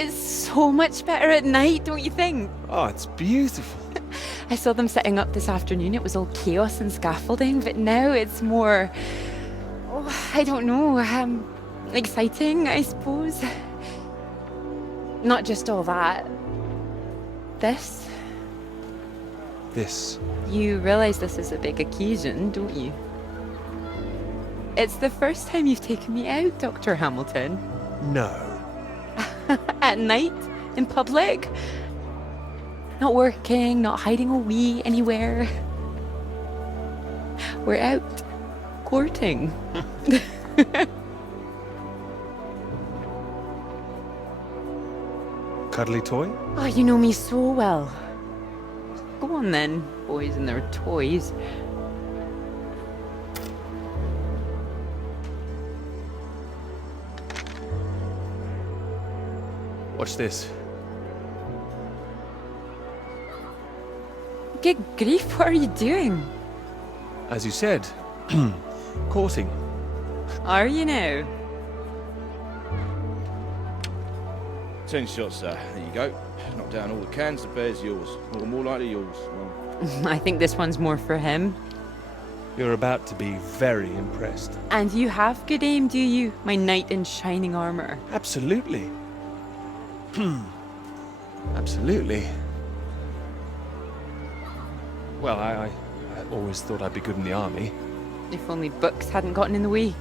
It's so much better at night, don't you think? Oh, it's beautiful. I saw them setting up this afternoon. It was all chaos and scaffolding, but now it's more, I don't know, exciting, I suppose. Not just all that. This. You realize this is a big occasion, don't you? It's the first time you've taken me out, Dr. Hamilton. No. At night? In public? Not working, not hiding a wee anywhere. We're out courting. Cuddly toy? Oh, you know me so well. Go on then, boys and their toys. Watch this. Good grief, what are you doing? As you said, courting. Are you now? 10 shots, sir. There you go. Knock down all the cans, the bear's yours. Or more likely yours. Well, I think this one's more for him. You're about to be very impressed. And you have good aim, do you? My knight in shining armor. Absolutely. Absolutely. Well, I always thought I'd be good in the army. If only books hadn't gotten in the way.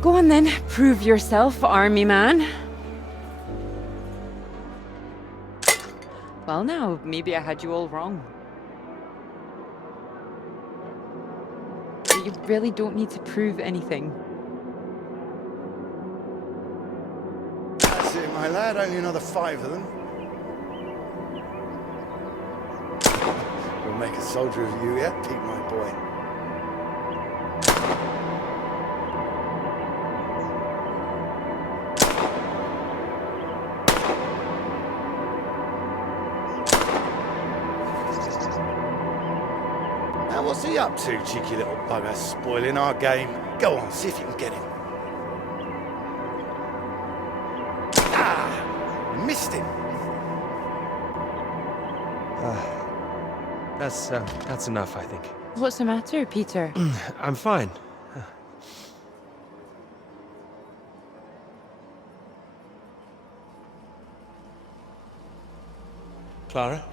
Go on then, prove yourself, army man. Well now, maybe I had you all wrong. But you really don't need to prove anything. That's it, my lad. Only another 5 of them. We'll make a soldier of you yet, Pete, my boy. Now, what's he up to, cheeky little bugger, spoiling our game? Go on, see if you can get him. Ah! Missed him. That's enough, I think. What's the matter, Peter? I'm fine. Clara?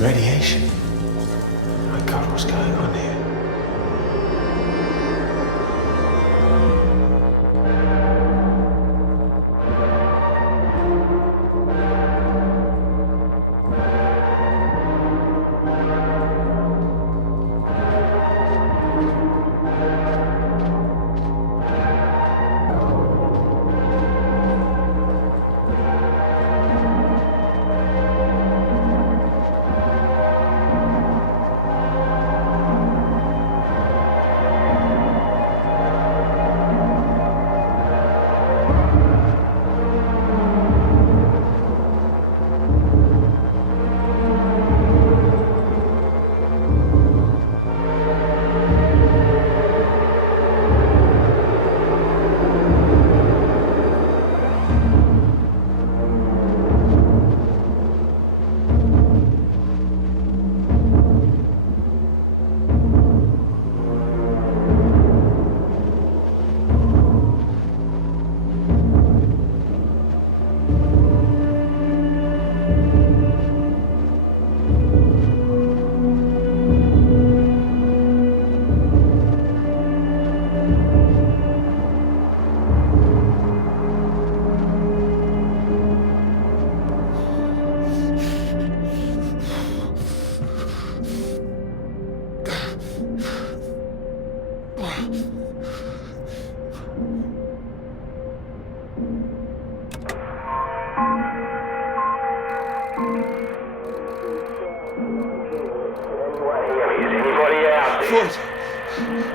Radiation? My God, what's going on here?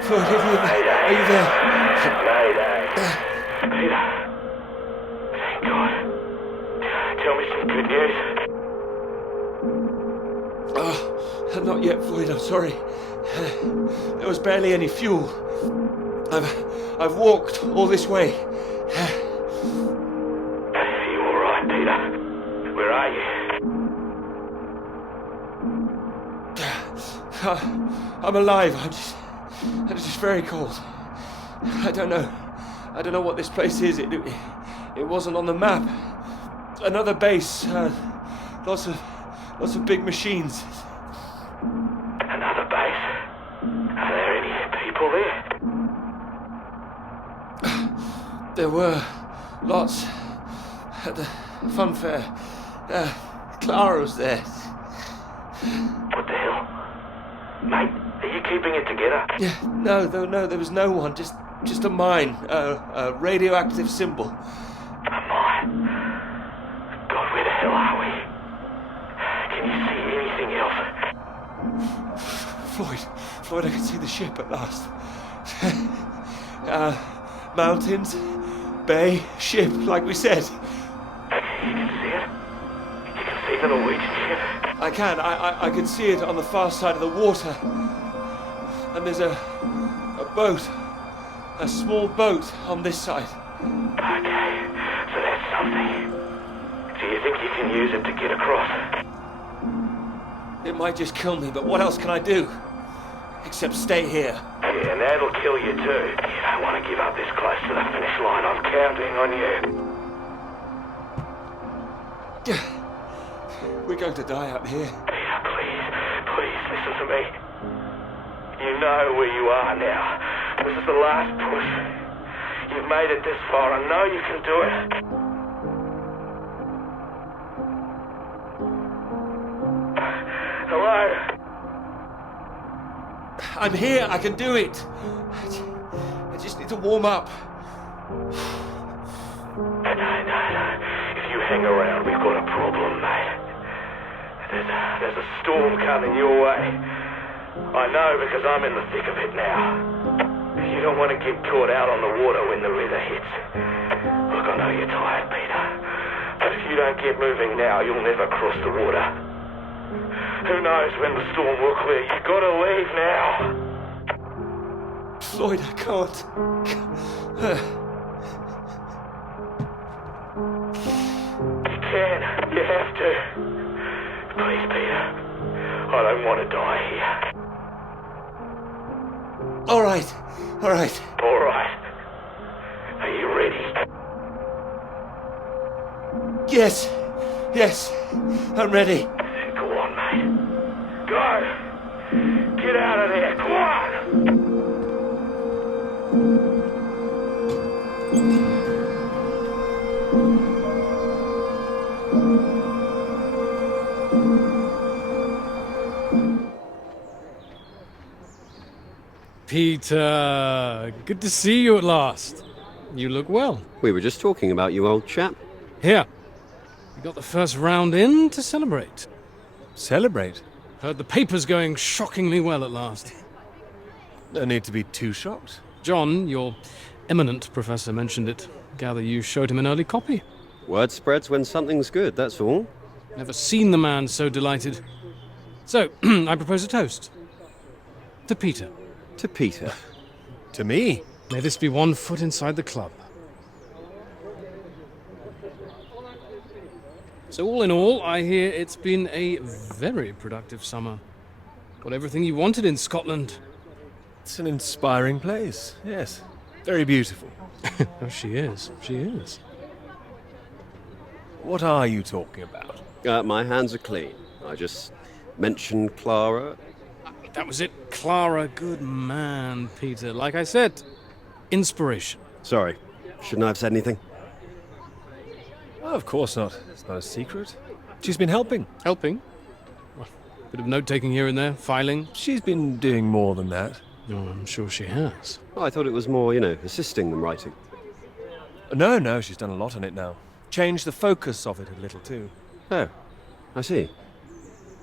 Floyd, are you there? Mayday. Peter. Thank God. Tell me some good news. Not yet, Floyd, I'm sorry. There was barely any fuel. I've walked all this way. Are you all right, Peter? Where are you? I'm alive. I'm just very cold. I don't know what this place is. It wasn't on the map. Another base. Lots of big machines. Another base? Are there any people there? There were lots at the fun fair. Clara was there. What the hell? Mate, are you keeping it together? Yeah, no, there was no one. Just a mine, a radioactive symbol. A mine? God, where the hell are we? Can you see anything else? Floyd, I can see the ship at last. Mountains, bay, ship, like we said. You can see it? You can see the Norwegian ship? I can. I can see it on the far side of the water. And there's a boat. A small boat on this side. Okay, so that's something. Do you think you can use it to get across? It might just kill me, but what else can I do? Except stay here. Yeah, and that'll kill you too. You don't want to give up this close to the finish line. I'm counting on you. We're going to die out here. Peter, please listen to me. You know where you are now. This is the last push. You've made it this far. I know you can do it. Hello? I'm here. I can do it. I just need to warm up. No. If you hang around, we've got a problem, mate. There's a storm coming your way. I know because I'm in the thick of it now. You don't want to get caught out on the water when the river hits. Look, I know you're tired, Peter. But if you don't get moving now, you'll never cross the water. Who knows when the storm will clear? You gotta leave now. Floyd, I can't. You can. You have to. Please, Peter. I don't want to die here. All right. All right. Are you ready? Yes. I'm ready. Go on, mate. Go! Get out of there, come on! Peter, good to see you at last. You look well. We were just talking about you, old chap. Here, we got the first round in to celebrate. Celebrate? Heard the paper's going shockingly well at last. No need to be too shocked. John, your eminent professor, mentioned it. Gather you showed him an early copy. Word spreads when something's good, that's all. Never seen the man so delighted. So, I propose a toast. To Peter. To Peter. To me? May this be one foot inside the club. So all in all, I hear it's been a very productive summer. Got everything you wanted in Scotland. It's an inspiring place, yes. Very beautiful. Oh, she is. What are you talking about? My hands are clean. I just mentioned Clara. That was it. Clara, good man, Peter. Like I said, inspiration. Sorry, shouldn't I have said anything? Oh, of course not. It's not a secret. She's been helping. Helping? Well, bit of note-taking here and there, filing. She's been doing more than that. Oh, I'm sure she has. Oh, I thought it was more, assisting than writing. No, she's done a lot on it now. Changed the focus of it a little, too. Oh, I see.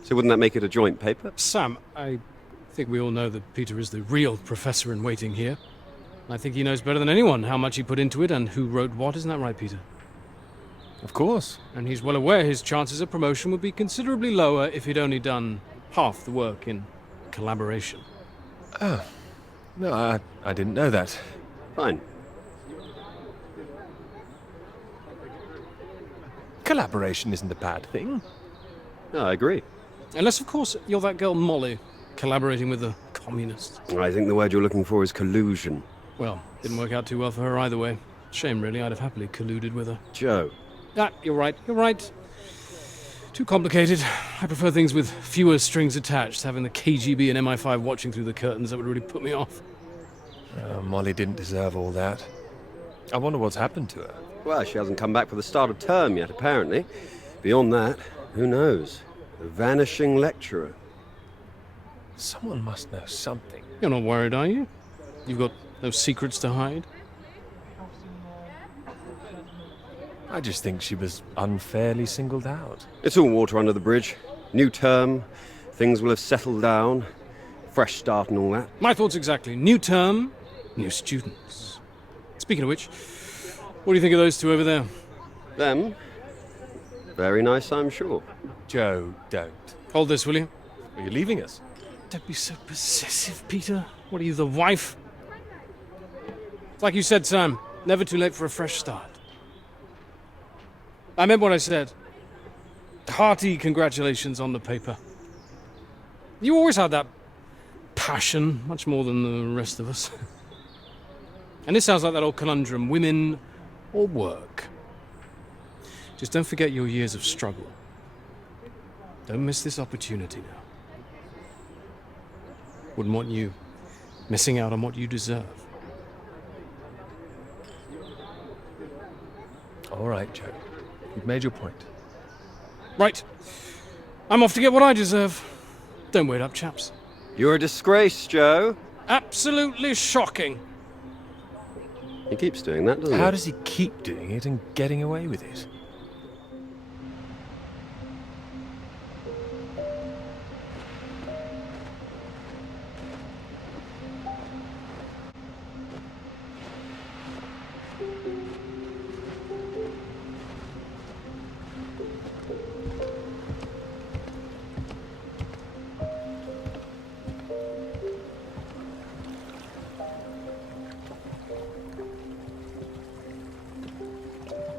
So wouldn't that make it a joint paper? Sam, I think we all know that Peter is the real professor in waiting here. I think he knows better than anyone how much he put into it and who wrote what. Isn't that right, Peter? Of course. And he's well aware his chances of promotion would be considerably lower if he'd only done half the work in collaboration. Oh. No, I didn't know that. Fine. Collaboration isn't a bad thing. No, I agree. Unless, of course, you're that girl Molly, collaborating with the communists. I think the word you're looking for is collusion. Well, didn't work out too well for her either way. Shame, really. I'd have happily colluded with her. Joe. Ah, you're right. Too complicated. I prefer things with fewer strings attached. Having the KGB and MI5 watching through the curtains, that would really put me off. Molly didn't deserve all that. I wonder what's happened to her. Well, she hasn't come back for the start of term yet, apparently. Beyond that, who knows? A vanishing lecturer. Someone must know something. You're not worried, are you? You've got no secrets to hide? I just think she was unfairly singled out. It's all water under the bridge. New term, things will have settled down, fresh start and all that. My thoughts exactly. New term, new students. Speaking of which, what do you think of those two over there? Them? Very nice, I'm sure. Joe, don't. Hold this, will you? Are you leaving us? Don't be so possessive, Peter. What are you, the wife? It's like you said, Sam. Never too late for a fresh start. I meant what I said. Hearty congratulations on the paper. You always had that passion, much more than the rest of us. And this sounds like that old conundrum, women or work. Just don't forget your years of struggle. Don't miss this opportunity now. Wouldn't want you missing out on what you deserve. All right, Joe. You've made your point. Right. I'm off to get what I deserve. Don't wait up, chaps. You're a disgrace, Joe. Absolutely shocking. He keeps doing that, doesn't he? How does he keep doing it and getting away with it?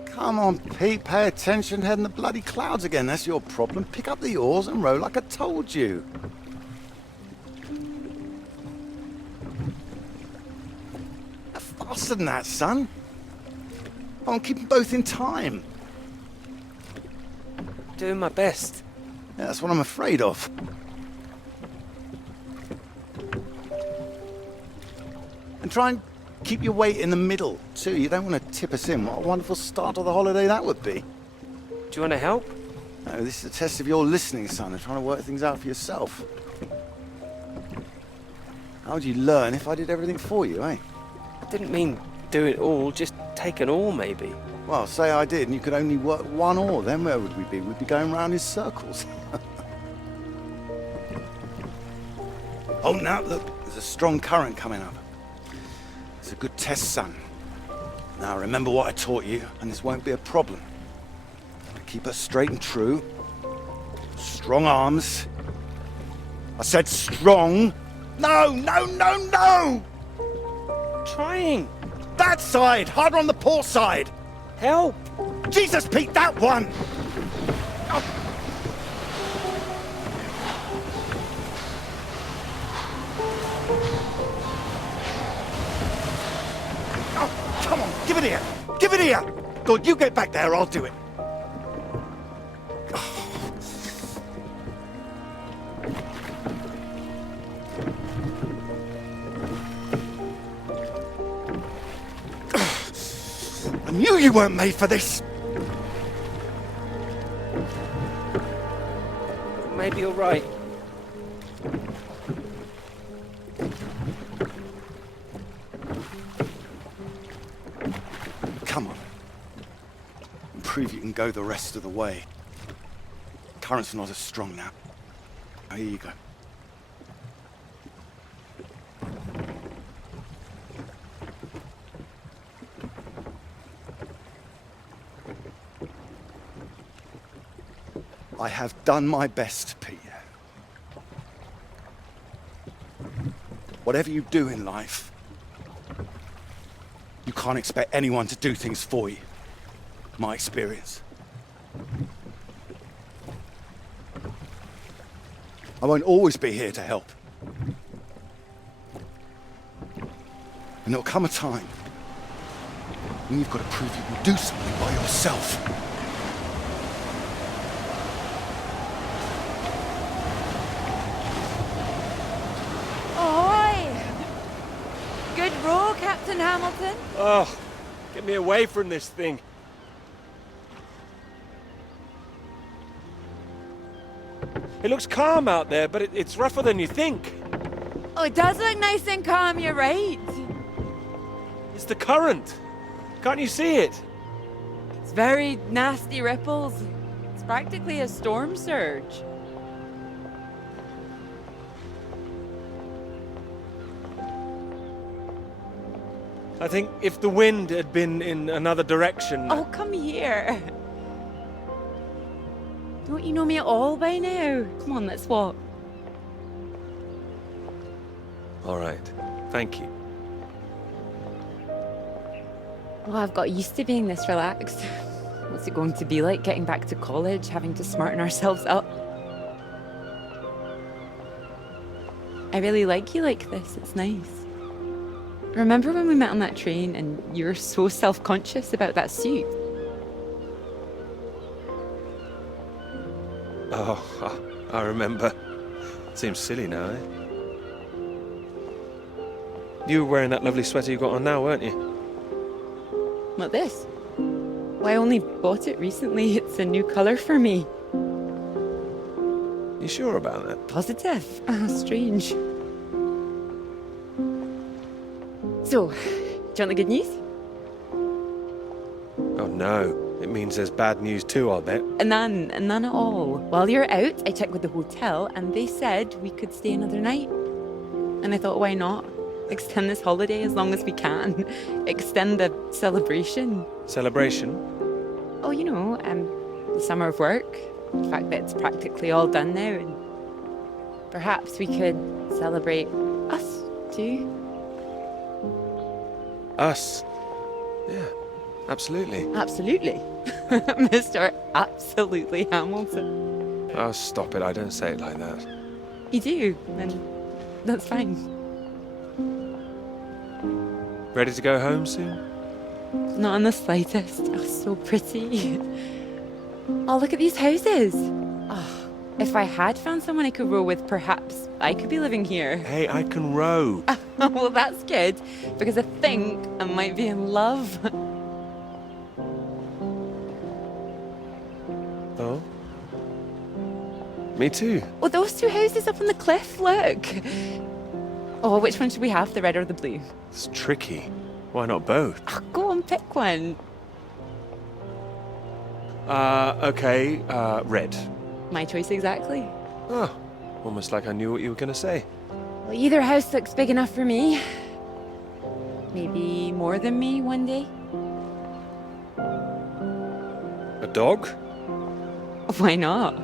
Come on, Pete, pay attention, head in the bloody clouds again. That's your problem. Pick up the oars and row like I told you. Faster than that, son. Come on, keep them both in time. Doing my best. Yeah, that's what I'm afraid of. And try and keep your weight in the middle, too. You don't want to tip us in. What a wonderful start of the holiday that would be. Do you want to help? No, this is a test of your listening, son, and trying to work things out for yourself. How would you learn if I did everything for you, eh? I didn't mean do it all, just take an oar maybe. Well, say I did, and you could only work one oar, then where would we be? We'd be going round in circles. Oh, now, look, there's a strong current coming up. It's a good test, son. Now, remember what I taught you, and this won't be a problem. Keep her straight and true. Strong arms. I said strong. No, no, no, no! Trying. That side! Harder on the port side! Help! Jesus, Pete, that one! Oh, come on, give it here! Give it here! Good, you get back there, I'll do it. I knew you weren't made for this! Maybe you're right. prove you can go the rest of the way. Current's not as strong now. Now, here you go. I have done my best, Peter. Whatever you do in life, you can't expect anyone to do things for you. My experience. I won't always be here to help. And there'll come a time when you've got to prove you can do something by yourself. Good row, Captain Hamilton. Oh, get me away from this thing. It looks calm out there, but it's rougher than you think. Oh, it does look nice and calm, you're right. It's the current. Can't you see it? It's very nasty ripples. It's practically a storm surge. I think if the wind had been in another direction... Oh, come here. Don't you know me at all by now? Come on, let's walk. All right. Thank you. Well, I've got used to being this relaxed. What's it going to be like getting back to college, having to smarten ourselves up? I really like you like this. It's nice. Remember when we met on that train and you were so self-conscious about that suit? Oh, I remember. Seems silly now, eh? You were wearing that lovely sweater you got on now, weren't you? What, this? Well, I only bought it recently. It's a new colour for me. You sure about that? Positive. Strange. So, do you want the good news? Oh no, it means there's bad news too, I'll bet. None at all. While you're out, I checked with the hotel and they said we could stay another night. And I thought, why not? Extend this holiday as long as we can. Extend the celebration. Celebration? Oh, you know, the summer of work. The fact that it's practically all done now. And perhaps we could celebrate us too. Us? Yeah, absolutely. Absolutely. Mr. Absolutely Hamilton. Oh, stop it. I don't say it like that. You do, and that's fine. Ready to go home soon? Not in the slightest. Oh, so pretty. Oh, look at these houses. Oh, if I had found someone I could row with, perhaps I could be living here. Hey, I can row. Well, that's good, because I think I might be in love. Oh? Me too. Oh, those two houses up on the cliff, look. Oh, which one should we have, the red or the blue? It's tricky. Why not both? Oh, go on, pick one. Okay, red. My choice exactly. Oh, almost like I knew what you were going to say. Well, either house looks big enough for me. Maybe more than me one day. A dog? Why not?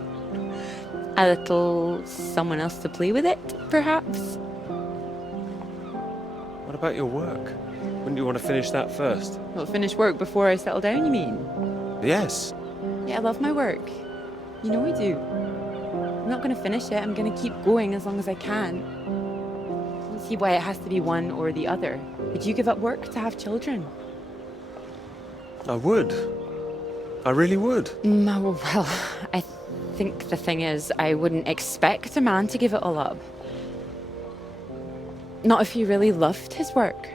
A little someone else to play with it, perhaps? What about your work? Wouldn't you want to finish that first? Well, finish work before I settle down, you mean? Yes. Yeah, I love my work. You know I do. I'm not going to finish it. I'm going to keep going as long as I can. I don't see why it has to be one or the other. Would you give up work to have children? I would. I really would. Well, I think the thing is, I wouldn't expect a man to give it all up. Not if he really loved his work.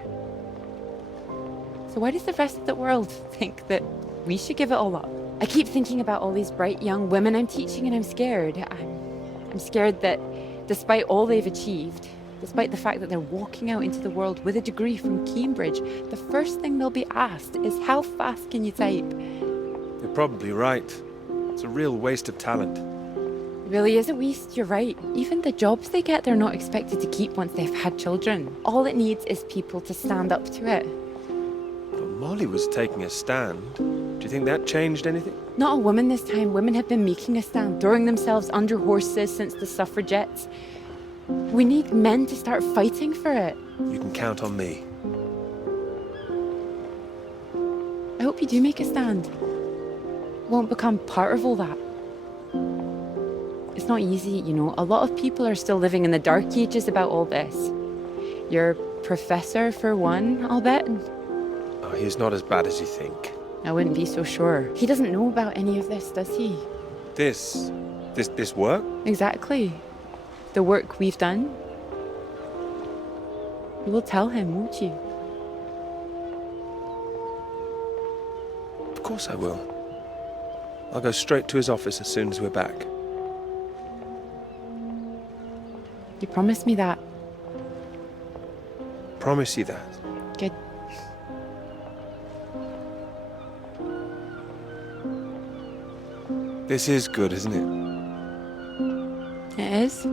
So why does the rest of the world think that we should give it all up? I keep thinking about all these bright young women I'm teaching and I'm scared. I'm scared that despite all they've achieved, despite the fact that they're walking out into the world with a degree from Cambridge, the first thing they'll be asked is, how fast can you type? You're probably right. It's a real waste of talent. It really is a waste, you're right. Even the jobs they get, they're not expected to keep once they've had children. All it needs is people to stand up to it. But Molly was taking a stand. Do you think that changed anything? Not a woman this time. Women have been making a stand, throwing themselves under horses since the suffragettes. We need men to start fighting for it. You can count on me. I hope you do make a stand. Won't become part of all that. It's not easy, you know. A lot of people are still living in the dark ages about all this. Your professor, for one, I'll bet. Oh, he's not as bad as you think. I wouldn't be so sure. He doesn't know about any of this, does he? This work? Exactly. The work we've done. You will tell him, won't you? Of course I will. I'll go straight to his office as soon as we're back. You promised me that. Promise you that. Good. This is good, isn't it? It is.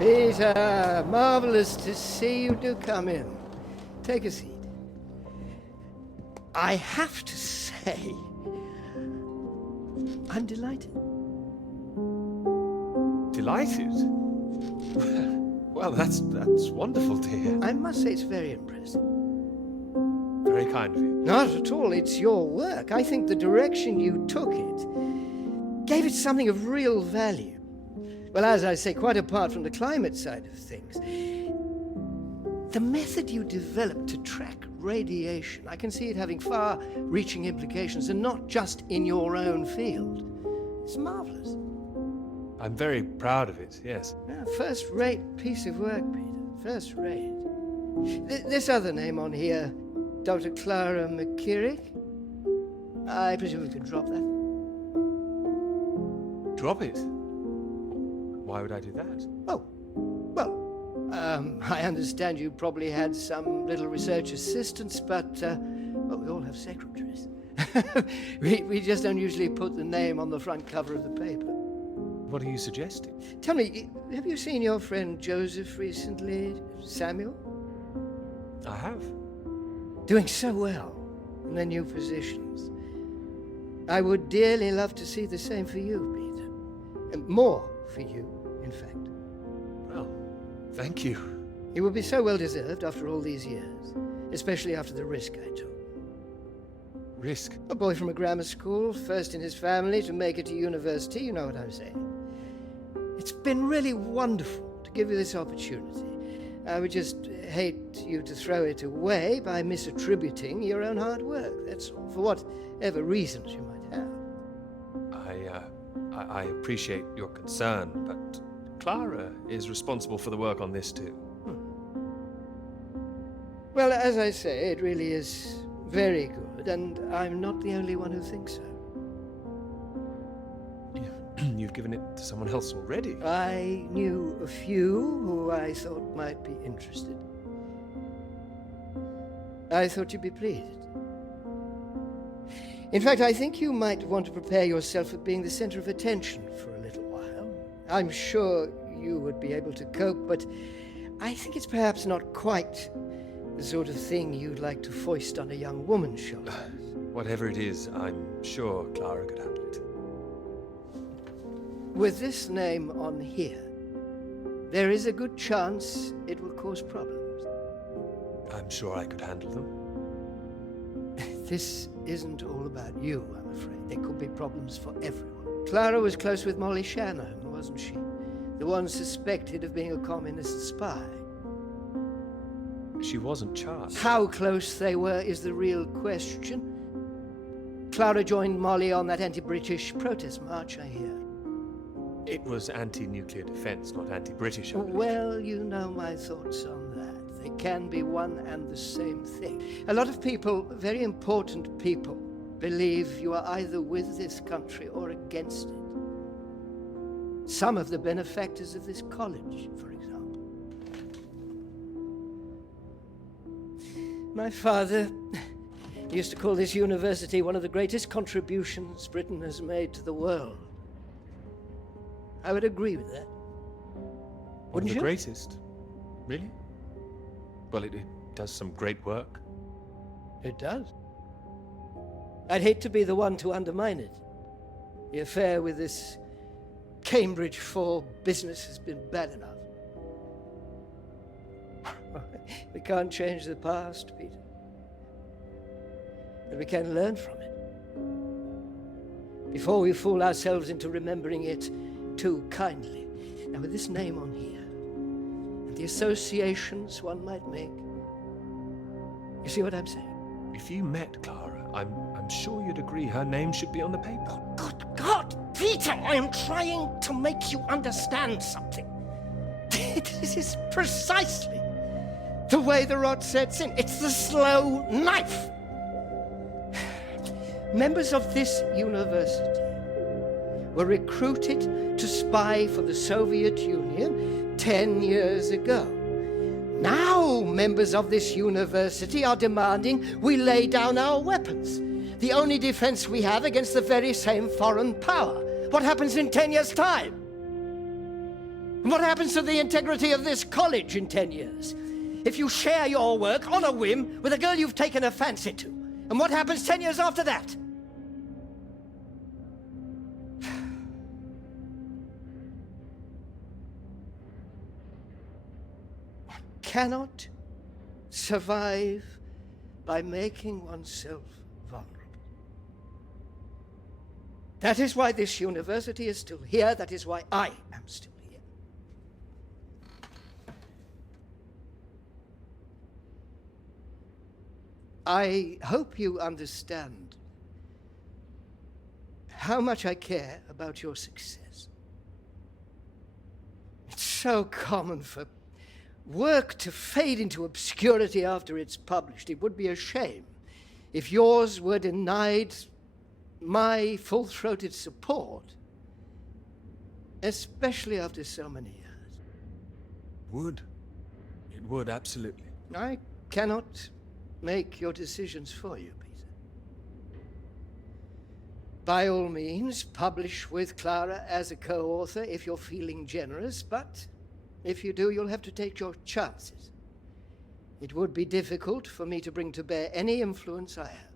Peter, marvellous to see you. Do come in. Take a seat. I have to say, I'm delighted. Delighted? Well, that's wonderful to hear. I must say it's very impressive. Very kind of you. Not at all. It's your work. I think the direction you took it gave it something of real value. Well, as I say, quite apart from the climate side of things, the method you developed to track radiation, I can see it having far-reaching implications, and not just in your own field. It's marvellous. I'm very proud of it, yes. First-rate piece of work, Peter. First-rate. This other name on here, Dr. Clara McKirrick, I presume we could drop that. Drop it? Why would I do that? Oh, well, I understand you probably had some little research assistants, but, well, we all have secretaries. we just don't usually put the name on the front cover of the paper. What are you suggesting? Tell me, have you seen your friend Joseph recently, Samuel? I have. Doing so well in their new positions. I would dearly love to see the same for you, Peter. And more for you, in fact. Well, thank you. It would be so well deserved after all these years, especially after the risk I took. Risk? A boy from a grammar school, first in his family to make it to university, you know what I'm saying. It's been really wonderful to give you this opportunity. I would just hate you to throw it away by misattributing your own hard work, that's all, for whatever reasons you might have. I appreciate your concern, but Clara is responsible for the work on this too. Well, as I say, it really is very good, and I'm not the only one who thinks so. You've given it to someone else already. I knew a few who I thought might be interested. I thought you'd be pleased. In fact, I think you might want to prepare yourself for being the center of attention for a little while. I'm sure you would be able to cope, but I think it's perhaps not quite the sort of thing you'd like to foist on a young woman's shoulders. Whatever it is, I'm sure Clara could handle it. With this name on here, there is a good chance it will cause problems. I'm sure I could handle them. This isn't all about you, I'm afraid. There could be problems for everyone. Clara was close with Molly Shannon, wasn't she? The one suspected of being a communist spy. She wasn't charged. How close they were is the real question. Clara joined Molly on that anti-British protest march, I hear. It was anti-nuclear defense, not anti-British, I believe. Well, you know my thoughts on that. They can be one and the same thing. A lot of people, very important people, believe you are either with this country or against it. Some of the benefactors of this college, for example. My father used to call this university one of the greatest contributions Britain has made to the world. I would agree with that. Wouldn't you? The greatest? Really? Well, it does some great work. It does. I'd hate to be the one to undermine it. The affair with this Cambridge 4 business has been bad enough. We can't change the past, Peter. But we can learn from it. Before we fool ourselves into remembering it too kindly. Now, with this name on here, and the associations one might make, you see what I'm saying? If you met Clara, I'm sure you'd agree her name should be on the paper. Oh, good God, Peter, I am trying to make you understand something. This is precisely the way the rot sets in. It's the slow knife. Members of this university were recruited to spy for the Soviet Union 10 years ago. Now members of this university are demanding we lay down our weapons, the only defense we have against the very same foreign power. What happens in 10 years' time? And what happens to the integrity of this college in 10 years? If you share your work on a whim with a girl you've taken a fancy to, and what happens 10 years after that? Cannot survive by making oneself vulnerable. That is why this university is still here. That is why I am still here. I hope you understand how much I care about your success. It's so common for work to fade into obscurity after it's published. It would be a shame if yours were denied my full-throated support, especially after so many years. It would, absolutely. I cannot make your decisions for you, Peter. By all means, publish with Clara as a co-author if you're feeling generous, but if you do, you'll have to take your chances. It would be difficult for me to bring to bear any influence I have.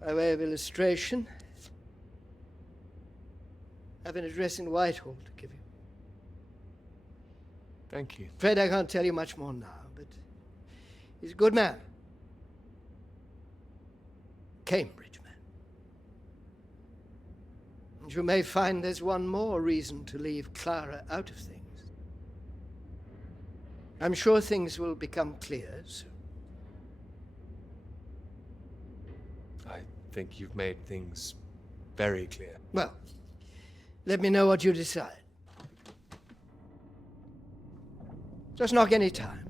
By way of illustration, I have an address in Whitehall to give you. Thank you. Afraid I can't tell you much more now, but he's a good man. Cambridge man. And you may find there's one more reason to leave Clara out of things. I'm sure things will become clear soon. I think you've made things very clear. Well, let me know what you decide. Just knock any time.